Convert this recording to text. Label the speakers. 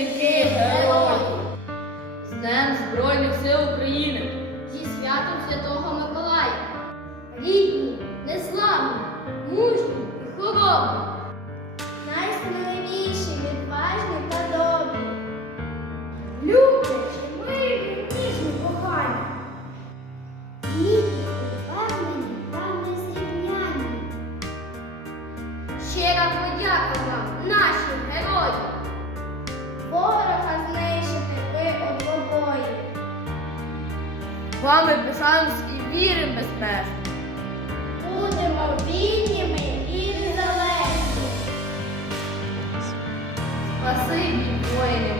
Speaker 1: захисники! З Днем Збройних сил України!
Speaker 2: Зі святом Святого Миколая. Рідні, неславні, мужні і хоробні. Найсміливіші, відважні та добрі. Люблячі, милі, ніжні, кохані. Гідні, впевнені та незрівняні. Щира подяка вам, наші герої.
Speaker 1: Вами пишаємось і віримо безмежно!
Speaker 2: Будемо вільними і незалежні.
Speaker 1: Спасибі, воїни,